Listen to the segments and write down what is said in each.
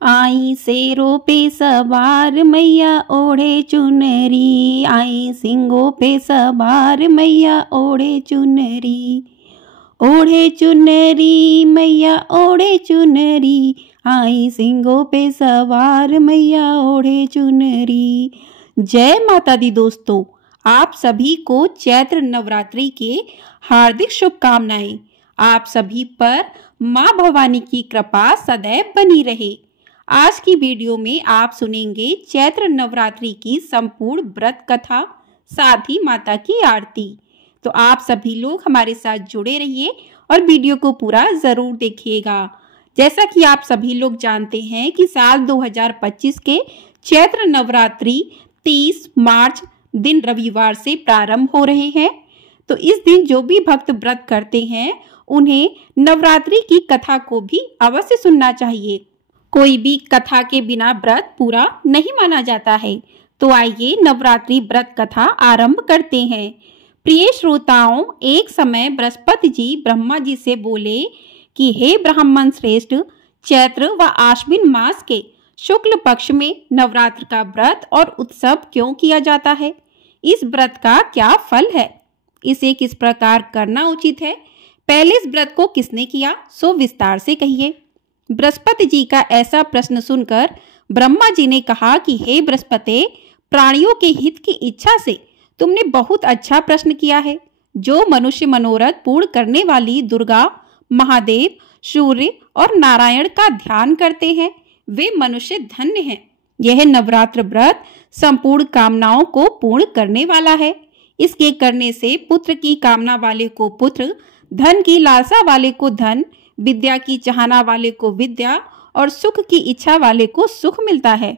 आई शेरों पे सवार मैया ओढ़े चुनरी, आई सिंगों पे सवार मैया ओढ़े चुनरी। ओढ़े चुनरी मैया ओढ़े चुनरी, आई सिंगों पे सवार मैया ओढ़े चुनरी। जय माता दी दोस्तों, आप सभी को चैत्र नवरात्रि के हार्दिक शुभकामनाएं। आप सभी पर माँ भवानी की कृपा सदैव बनी रहे। आज की वीडियो में आप सुनेंगे चैत्र नवरात्रि की संपूर्ण व्रत कथा, साथ ही माता की आरती। तो आप सभी लोग हमारे साथ जुड़े रहिए और वीडियो को पूरा जरूर देखिएगा। जैसा कि आप सभी लोग जानते हैं कि साल 2025 के चैत्र नवरात्रि 30 मार्च दिन रविवार से प्रारंभ हो रहे हैं। तो इस दिन जो भी भक्त व्रत करते हैं उन्हें नवरात्रि की कथा को भी अवश्य सुनना चाहिए। कोई भी कथा के बिना व्रत पूरा नहीं माना जाता है। तो आइए नवरात्रि व्रत कथा आरंभ करते हैं। प्रिय श्रोताओं, एक समय बृहस्पति जी ब्रह्मा जी से बोले कि हे ब्राह्मण श्रेष्ठ, चैत्र व आश्विन मास के शुक्ल पक्ष में नवरात्र का व्रत और उत्सव क्यों किया जाता है? इस व्रत का क्या फल है? इसे किस प्रकार करना उचित है? पहले इस व्रत को किसने किया, सो विस्तार से कहिए। बृहस्पति जी का ऐसा प्रश्न सुनकर ब्रह्मा जी ने कहा कि हे बृहस्पति, प्राणियों के हित की इच्छा से तुमने बहुत अच्छा प्रश्न किया है। जो मनुष्य मनोरथ पूर्ण करने वाली दुर्गा, महादेव, सूर्य और नारायण का ध्यान करते हैं वे मनुष्य धन्य हैं। यह नवरात्र व्रत संपूर्ण कामनाओं को पूर्ण करने वाला है। इसके करने से पुत्र की कामना वाले को पुत्र, धन की लालसा वाले को धन, विद्या की चाहना वाले को विद्या और सुख की इच्छा वाले को सुख मिलता है।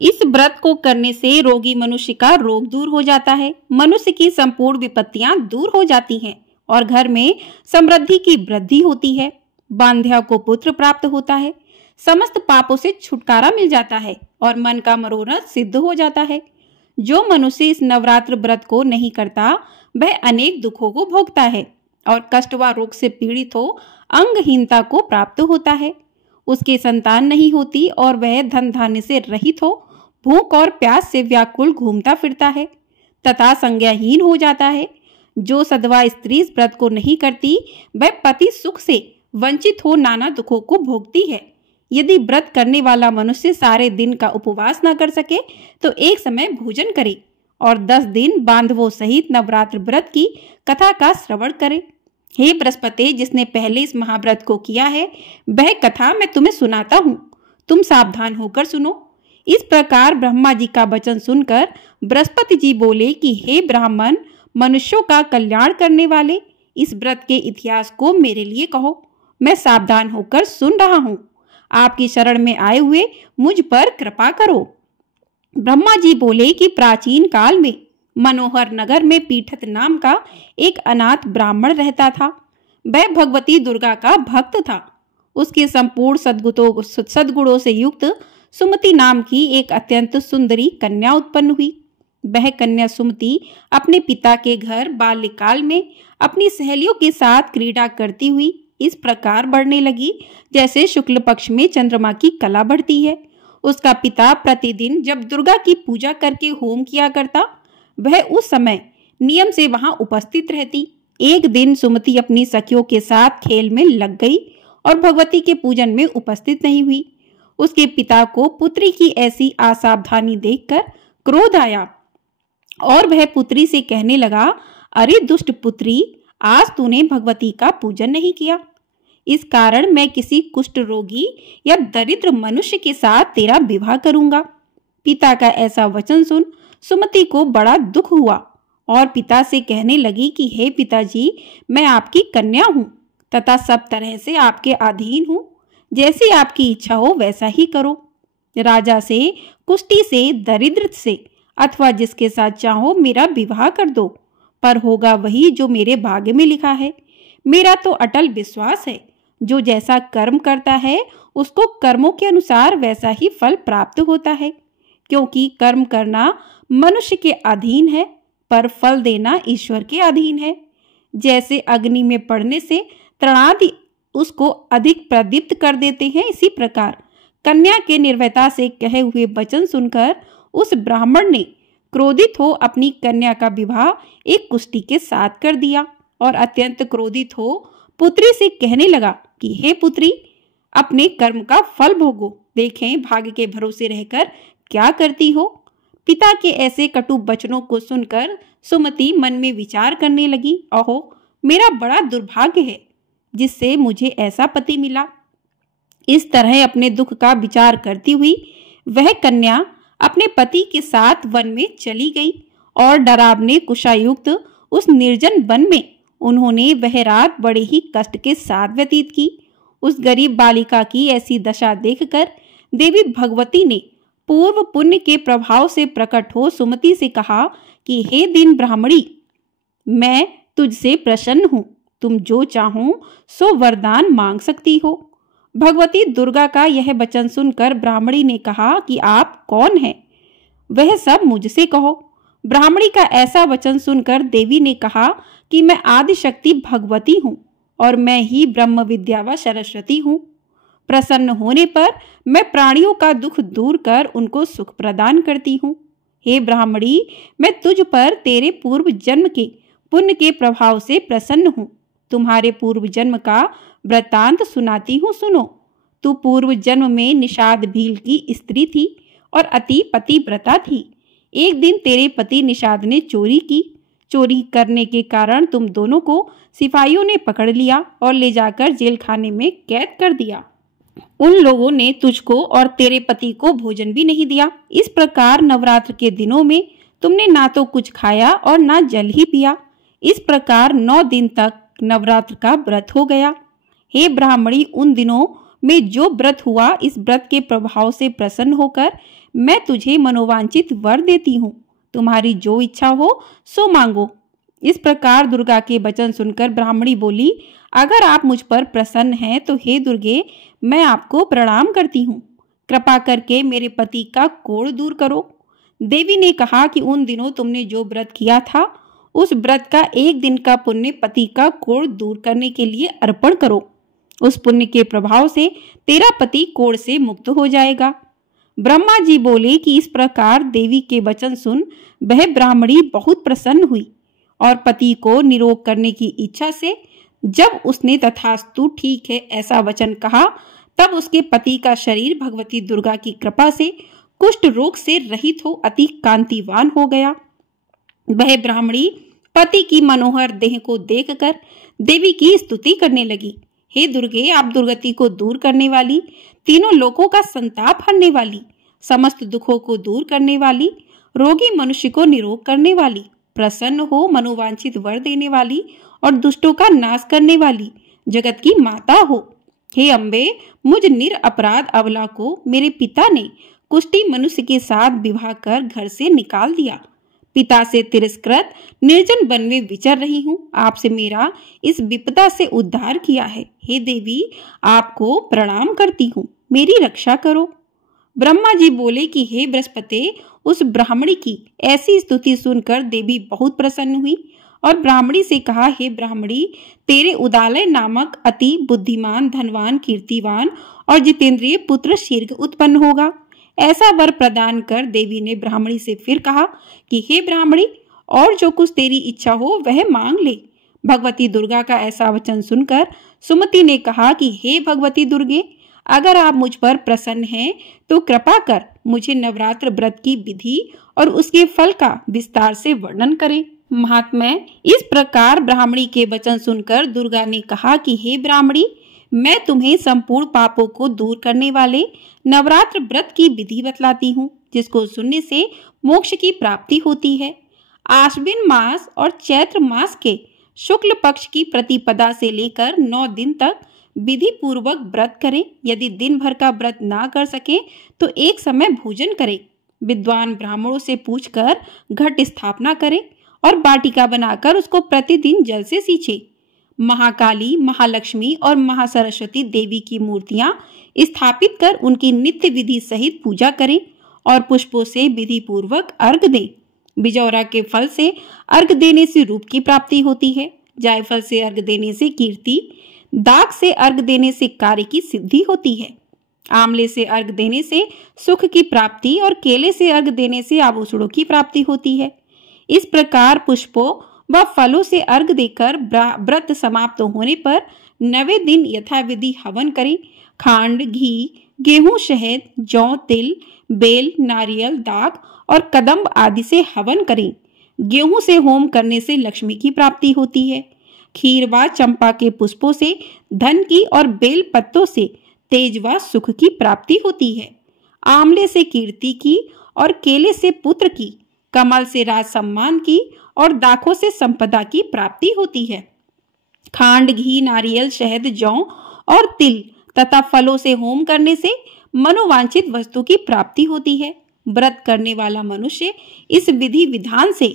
इस व्रत को करने से रोगी मनुष्य का रोग दूर हो जाता है, मनुष्य की संपूर्ण विपत्तियां दूर हो जाती हैं और घर में समृद्धि की वृद्धि होती है। बांध्या को पुत्र प्राप्त होता है, समस्त पापों से छुटकारा मिल जाता है और मन का मनोरथ सिद्ध हो जाता है। जो मनुष्य इस नवरात्र व्रत को नहीं करता वह अनेक दुखों को भोगता है और कष्ट व रोग से पीड़ित हो अंगहीनता को प्राप्त होता है। उसके संतान नहीं होती और वह धन धान्य से रहित हो भूख और प्यास से व्याकुल घूमता फिरता है तथा संज्ञाहीन हो जाता है। जो सधवा स्त्री इस व्रत को नहीं करती वह पति सुख से वंचित हो नाना दुखों को भोगती है। यदि व्रत करने वाला मनुष्य सारे दिन का उपवास न कर सके तो एक समय भोजन करे और 10 दिन बांधवों सहित नवरात्र व्रत की कथा का श्रवण करे। हे बृहस्पति, जिसने पहले इस महाव्रत को किया है वह कथा मैं तुम्हें सुनाता हूँ, तुम सावधान होकर सुनो। इस प्रकार ब्रह्मा जी का वचन सुनकर बृहस्पति जी बोले कि हे ब्राह्मण, मनुष्यों का कल्याण करने वाले इस व्रत के इतिहास को मेरे लिए कहो, मैं सावधान होकर सुन रहा हूँ। आपकी शरण में आए हुए मुझ पर कृपा करो। ब्रह्मा जी बोले कि प्राचीन काल में मनोहर नगर में पीठत नाम का एक अनाथ ब्राह्मण रहता था। वह भगवती दुर्गा का भक्त था। उसके संपूर्ण सद्गुणों से युक्त सुमति नाम की एक अत्यंत सुंदरी कन्या उत्पन्न हुई। वह कन्या सुमति अपने पिता के घर बाल्यकाल में अपनी सहेलियों के साथ क्रीड़ा करती हुई इस प्रकार बढ़ने लगी जैसे शुक्ल पक्ष में चंद्रमा की कला बढ़ती है। उसका पिता प्रतिदिन जब दुर्गा की पूजा करके होम किया करता वह उस समय नियम से वहां उपस्थित रहती। एक दिन सुमति अपनी सखियों के साथ खेल में लग गई और भगवती के पूजन में उपस्थित नहीं हुई। उसके पिता को पुत्री की ऐसी असावधानी देखकर क्रोध आया और वह पुत्री से कहने लगा, अरे दुष्ट पुत्री, आज तूने भगवती का पूजन नहीं किया, इस कारण मैं किसी कुष्ठ रोगी या दरिद्र मनुष्य के साथ तेरा विवाह करूंगा। पिता का ऐसा वचन सुन सुमति को बड़ा दुख हुआ और पिता से कहने लगी कि हे पिताजी, मैं आपकी कन्या हूँ तथा सब तरह से आपके अधीन हूँ। जैसी आपकी इच्छा हो वैसा ही करो। राजा से, कुष्ठी से, दरिद्र से अथवा जिसके साथ चाहो मेरा विवाह कर दो, पर होगा वही जो मेरे भाग्य में लिखा है। मेरा तो अटल विश्वास है, जो जैसा कर्म करता है उसको कर्मों के अनुसार वैसा ही फल प्राप्त होता है, क्योंकि कर्म करना मनुष्य के अधीन है पर फल देना ईश्वर के अधीन है। जैसे अग्नि में पड़ने से तृणादि उसको अधिक प्रदीप्त कर देते हैं, इसी प्रकार कन्या के निर्भयता से कहे हुए वचन सुनकर उस ब्राह्मण ने क्रोधित हो अपनी कन्या का विवाह एक कुष्टी के साथ कर दिया और अत्यंत क्रोधित हो पुत्री से कहने लगा कि हे पुत्री, अपने कर्म का फल भोगो, देखें भाग्य के भरोसे रहकर क्या करती हो। पिता के ऐसे कटु वचनों को सुनकर सुमति मन में विचार करने लगी, अहो मेरा बड़ा दुर्भाग्य है जिससे मुझे ऐसा पति मिला। इस तरह अपने दुख का विचार करती हुई वह कन्या अपने पति के साथ वन में चली गई और डरावने कुशायुक्त उस निर्जन वन में उन्होंने वह रात बड़े ही कष्ट के साथ व्यतीत की। उस गरीब बालिका की ऐसी दशा देखकर देवी भगवती ने पूर्व पुण्य के प्रभाव से प्रकट हो सुमति से कहा कि हे दीन ब्राह्मणी, मैं तुझसे प्रसन्न हूँ, तुम जो चाहो सो वरदान मांग सकती हो। भगवती दुर्गा का यह वचन सुनकर ब्राह्मणी ने कहा कि आप कौन हैं? वह सब मुझसे कहो। ब्राह्मणी का ऐसा वचन सुनकर देवी ने कहा कि मैं आदिशक्ति भगवती हूँ और मैं ही ब्रह्म विद्या व सरस्वती हूँ। प्रसन्न होने पर मैं प्राणियों का दुख दूर कर उनको सुख प्रदान करती हूँ। हे ब्राह्मणी, मैं तुझ पर तेरे पूर्व जन्म के पुण्य के प्रभाव से प्रसन्न हूँ। तुम्हारे पूर्व जन्म का वृत्तांत सुनाती हूँ, सुनो। तू पूर्व जन्म में निषाद भील की स्त्री थी और अति पतिव्रता थी। एक दिन तेरे पति निषाद ने चोरी की। चोरी करने के कारण तुम दोनों को सिपाहियों ने पकड़ लिया और ले जाकर जेल खाने में कैद कर दिया। उन लोगों ने तुझको और तेरे पति को भोजन भी नहीं दिया। इस प्रकार नवरात्र के दिनों में तुमने ना तो कुछ खाया और ना जल ही पिया। इस प्रकार 9 दिन तक नवरात्र का व्रत हो गया। हे ब्राह्मणी, उन दिनों में जो व्रत हुआ, इस व्रत के प्रभाव से प्रसन्न होकर मैं तुझे मनोवांछित वर देती हूँ। तुम्हारी जो इच्छा हो सो मांगो। इस प्रकार दुर्गा के वचन सुनकर ब्राह्मणी बोली, अगर आप मुझ पर प्रसन्न हैं तो हे दुर्गे, मैं आपको प्रणाम करती हूँ। कृपा करके मेरे पति का कोढ़ दूर करो। देवी ने कहा कि उन दिनों तुमने जो व्रत किया था, उस व्रत का 1 दिन का पुण्य पति का कोढ़ दूर करने के लिए अर्पण करो। उस पुण्य के प्रभाव से तेरा पति कोढ़ से मुक्त हो जाएगा। ब्रह्मा जी बोले कि इस प्रकार देवी के वचन सुन वह ब्राह्मणी बहुत प्रसन्न हुई और पति को निरोग करने की इच्छा से जब उसने तथास्तु ठीक है ऐसा वचन कहा, तब उसके पति का शरीर भगवती दुर्गा की कृपा से कुष्ठ रोग से रहित हो अति कांतिवान हो गया। वह ब्राह्मणी पति की मनोहर देह को देखकर देवी की स्तुति करने लगी। हे दुर्गे, आप दुर्गति को दूर करने वाली, तीनों लोकों का संताप हरने वाली, समस्त दुखों को दूर करने वाली, रोगी मनुष्य को निरोग करने वाली, प्रसन्न हो मनोवांछित वर देने वाली और दुष्टों का नाश करने वाली, जगत की माता हो। हे अम्बे, मुझ निरपराध अबला को मेरे पिता ने कुष्ठी मनुष्य के साथ विवाह कर घर से निकाल दिया। पिता से तिरस्कृत निर्जन वन में विचर रही हूँ। आपसे मेरा इस विपदा से उद्धार किया है। हे देवी, आपको प्रणाम करती हूँ, मेरी रक्षा करो। ब्रह्मा जी बोले कि हे बृहस्पति, उस ब्राह्मणी की ऐसी स्तुति सुनकर देवी बहुत प्रसन्न हुई और ब्राह्मणी से कहा, हे ब्राह्मणी, तेरे उदालय नामक अति बुद्धिमान, धनवान, कीर्तिवान और जितेंद्रिय पुत्र शीघ्र उत्पन्न होगा। ऐसा वर प्रदान कर देवी ने ब्राह्मणी से फिर कहा कि हे ब्राह्मणी, और जो कुछ तेरी इच्छा हो वह मांग ले। भगवती दुर्गा का ऐसा वचन सुनकर सुमति ने कहा कि हे भगवती दुर्गे, अगर आप मुझ पर प्रसन्न हैं तो कृपा कर मुझे नवरात्र व्रत की विधि और उसके फल का विस्तार से वर्णन करें। महात्मा, इस प्रकार ब्राह्मणी के वचन सुनकर दुर्गा ने कहा कि हे ब्राह्मणी, मैं तुम्हें संपूर्ण पापों को दूर करने वाले नवरात्र व्रत की विधि बतलाती हूँ, जिसको सुनने से मोक्ष की प्राप्ति होती है। आश्विन मास और चैत्र मास के शुक्ल पक्ष की प्रतिपदा से लेकर 9 दिन तक विधि पूर्वक व्रत करें। यदि दिन भर का व्रत ना कर सके तो एक समय भोजन करें। विद्वान ब्राह्मणों से पूछकर घट स्थापना करें और वाटिका बनाकर उसको प्रतिदिन जल से सींचे। महाकाली, महालक्ष्मी और महासरस्वती देवी की मूर्तियां स्थापित कर उनकी नित्य विधि सहित पूजा करें और पुष्पों से विधि पूर्वक अर्घ दें। बिजौरा के फल से अर्घ देने से रूप की प्राप्ति होती है। जायफल से अर्घ देने से कीर्ति, दाग से अर्घ देने से कार्य की सिद्धि होती है। आंवले से अर्घ देने से सुख की प्राप्ति और केले से अर्घ देने से आभूषणों की प्राप्ति होती है। इस प्रकार पुष्पों व फलों से अर्घ देकर व्रत समाप्त होने पर 9वें दिन यथाविधि हवन करें। खांड, घी, गेहूं, शहद, जौ, तिल, बेल, नारियल, दाख और कदम्ब आदि से हवन करें। गेहूं से होम करने से लक्ष्मी की प्राप्ति होती है। खीर व चंपा के पुष्पों से धन की और बेल पत्तों से तेज व सुख की प्राप्ति होती है। आंवले से कीर्ति की और केले से पुत्र की, कमल से राज सम्मान की और दाखों से संपदा की प्राप्ति होती है। खांड, घी, नारियल, शहद, जौ और तिल तथा फलों से होम करने से मनोवांछित वस्तु की प्राप्ति होती है। व्रत करने वाला मनुष्य इस विधि विधान से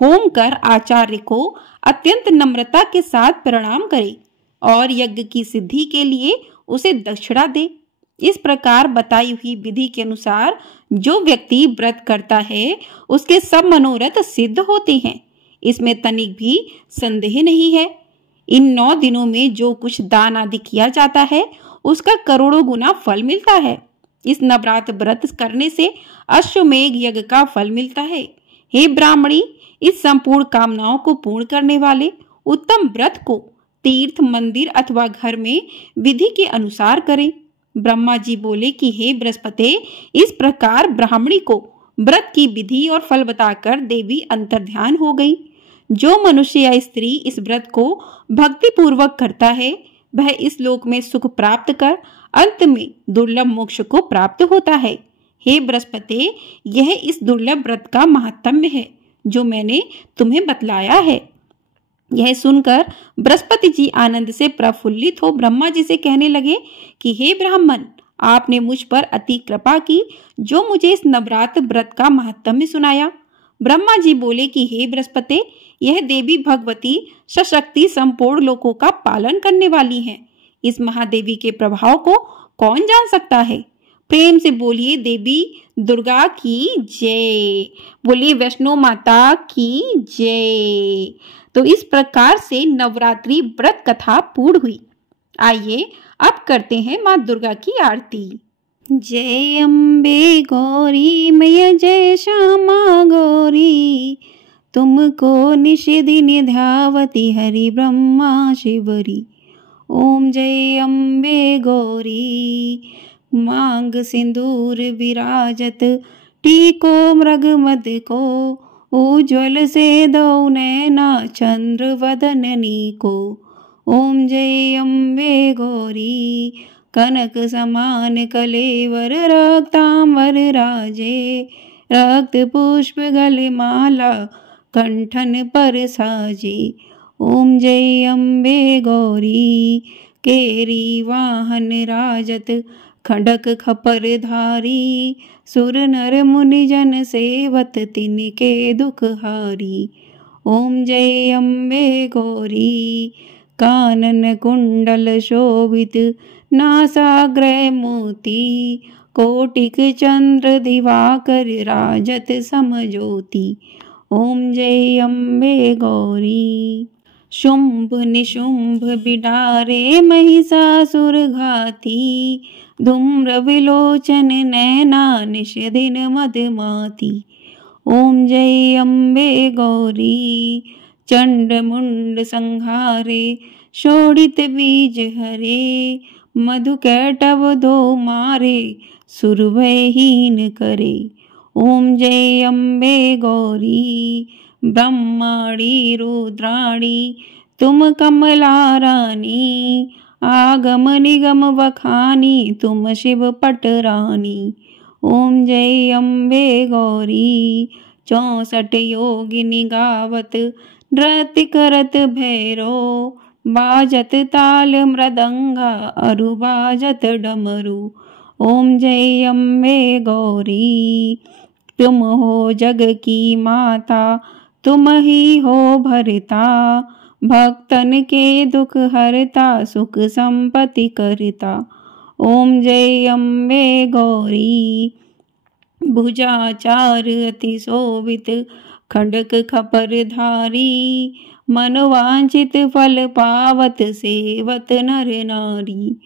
होम कर आचार्य को अत्यंत नम्रता के साथ प्रणाम करे और यज्ञ की सिद्धि के लिए उसे दक्षिणा दे। इस प्रकार बताई हुई विधि के अनुसार जो व्यक्ति व्रत करता है उसके सब मनोरथ सिद्ध होते हैं, इसमें तनिक भी संदेह नहीं है। इन 9 दिनों में जो कुछ दान आदि किया जाता है उसका करोड़ों गुना फल मिलता है। इस नवरात्र व्रत करने से अश्वमेघ यज्ञ का फल मिलता है। हे ब्राह्मणी, इस संपूर्ण कामनाओं को पूर्ण करने वाले उत्तम व्रत को तीर्थ, मंदिर अथवा घर में विधि के अनुसार करें। ब्रह्मा जी बोले कि हे बृहस्पति, इस प्रकार ब्राह्मणी को व्रत की विधि और फल बताकर देवी अंतर्ध्यान हो गई। जो मनुष्य या स्त्री इस व्रत को भक्ति पूर्वक करता है वह इस लोक में सुख प्राप्त कर अंत में दुर्लभ मोक्ष को प्राप्त होता है। हे बृहस्पति, यह इस दुर्लभ व्रत का महात्म्य है जो मैंने तुम्हें बतलाया है। यह सुनकर बृहस्पति जी आनंद से प्रफुल्लित हो ब्रह्मा जी से कहने लगे कि हे ब्राह्मण, आपने मुझ पर अति कृपा की जो मुझे इस नवरात्र व्रत का महात्म्य सुनाया। ब्रह्मा जी बोले कि हे बृहस्पति, यह देवी भगवती सशक्ति संपूर्ण लोकों का पालन करने वाली है। इस महादेवी के प्रभाव को कौन जान सकता है? प्रेम से बोलिए देवी दुर्गा की जय, बोलिए वैष्णो माता की जय। तो इस प्रकार से नवरात्रि व्रत कथा पूर्ण हुई। आइए अब करते हैं माँ दुर्गा की आरती। जय अम्बे गौरी मैया, जय श्यामा गौरी, तुमको निश दिन ध्यावती हरि ब्रह्मा शिवरी। ओम जय अम्बे गौरी, मांग सिंदूर विराजत, टीको मृग मद को, उज्ज्वल से दो नैना चंद्र वदननी को। ओम जय अम्बे गौरी, कनक समान कलेवर रक्तांबर राजे, रक्त पुष्प गले माला कंठन पर साजे। ओम जय अम्बे गौरी, केरी वाहन राजत, खडक खपर धारी, सुर नर मुनि जन सेवत, तिनके दुख हारी। ओम जय अम्बे गौरी, कानन कुंडल शोभित, नासाग्र मोती, कोटिक चंद्र दिवाकर राजत समज्योति। ओम जय अम्बे गौरी, शुंभ निशुंभ बिडारे महिषासुर घाती, धूम्र विलोचन नैना निश दिन मदमाती। ओम जय अम्बे गौरी, चंड मुंड संहारे, शोणित बीज हरे, मधु कैटव दो मारे, सुरभयहीन करे। ओम जय अम्बे गौरी, ब्रह्माणी रुद्राणी, तुम कमला रानी, आगम निगम वखानी, तुम शिव पट रानी। ओम जय अम्बे गौरी, 64 योगिनी गावत, नृत्य करत भैरो, बाजत ताल मृदंगा, अरु बाजत डमरू। ओम जय अम्बे गौरी, तुम हो जग की माता, तुम ही हो भरता, भक्तन के दुख हरता, सुख संपत्ति करता। ओम जय अम्बे गौरी, भुजाचार अति शोभित, खंडक खपर धारी, मनोवांछित फल पावत, सेवत नर नारी।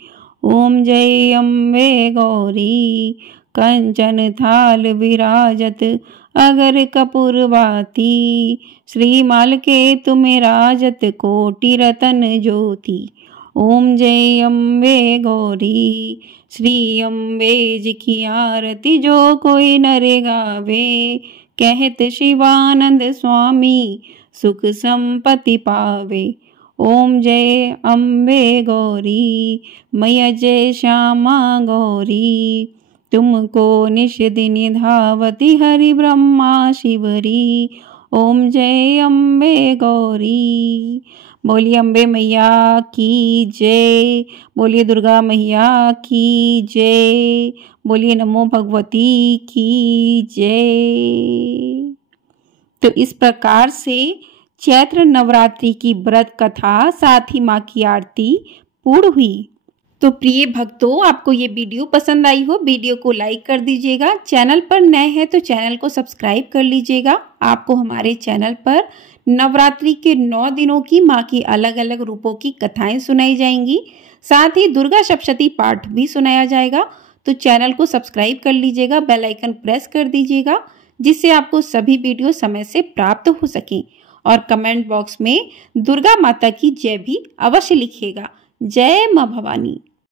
ओम जय अम्बे गौरी। कंचन थाल विराजत अगर कपूरवाती, श्रीमाल के तुम राजत कोटि रतन ज्योति। ओम जय अम्बे गौरी। श्री अम्बे जी की आरती जो कोई नर गावे, कहत शिवानंद स्वामी सुख संपत्ति पावे। ओम जय अम्बे गौरी। मैया जय श्यामा गौरी, तुमको निश दिन धावती हरि ब्रह्मा शिवरी। ओम जय अम्बे गौरी। बोलिए अम्बे मैया की जय, बोलिए दुर्गा मैया की जय, बोलिए नमो भगवती की जय। तो इस प्रकार से चैत्र नवरात्रि की व्रत कथा साथ ही माँ की आरती पूर्ण हुई। तो प्रिय भक्तों, आपको ये वीडियो पसंद आई हो, वीडियो को लाइक कर दीजिएगा। चैनल पर नए हैं तो चैनल को सब्सक्राइब कर लीजिएगा। आपको हमारे चैनल पर नवरात्रि के 9 दिनों की माँ की अलग अलग रूपों की कथाएं सुनाई जाएंगी। साथ ही दुर्गा सप्तशती पाठ भी सुनाया जाएगा। तो चैनल को सब्सक्राइब कर लीजिएगा, बेल आइकन प्रेस कर दीजिएगा, जिससे आपको सभी वीडियो समय से प्राप्त हो सकें। और कमेंट बॉक्स में दुर्गा माता की जय भी अवश्य लिखिएगा। जय माँ भवानी।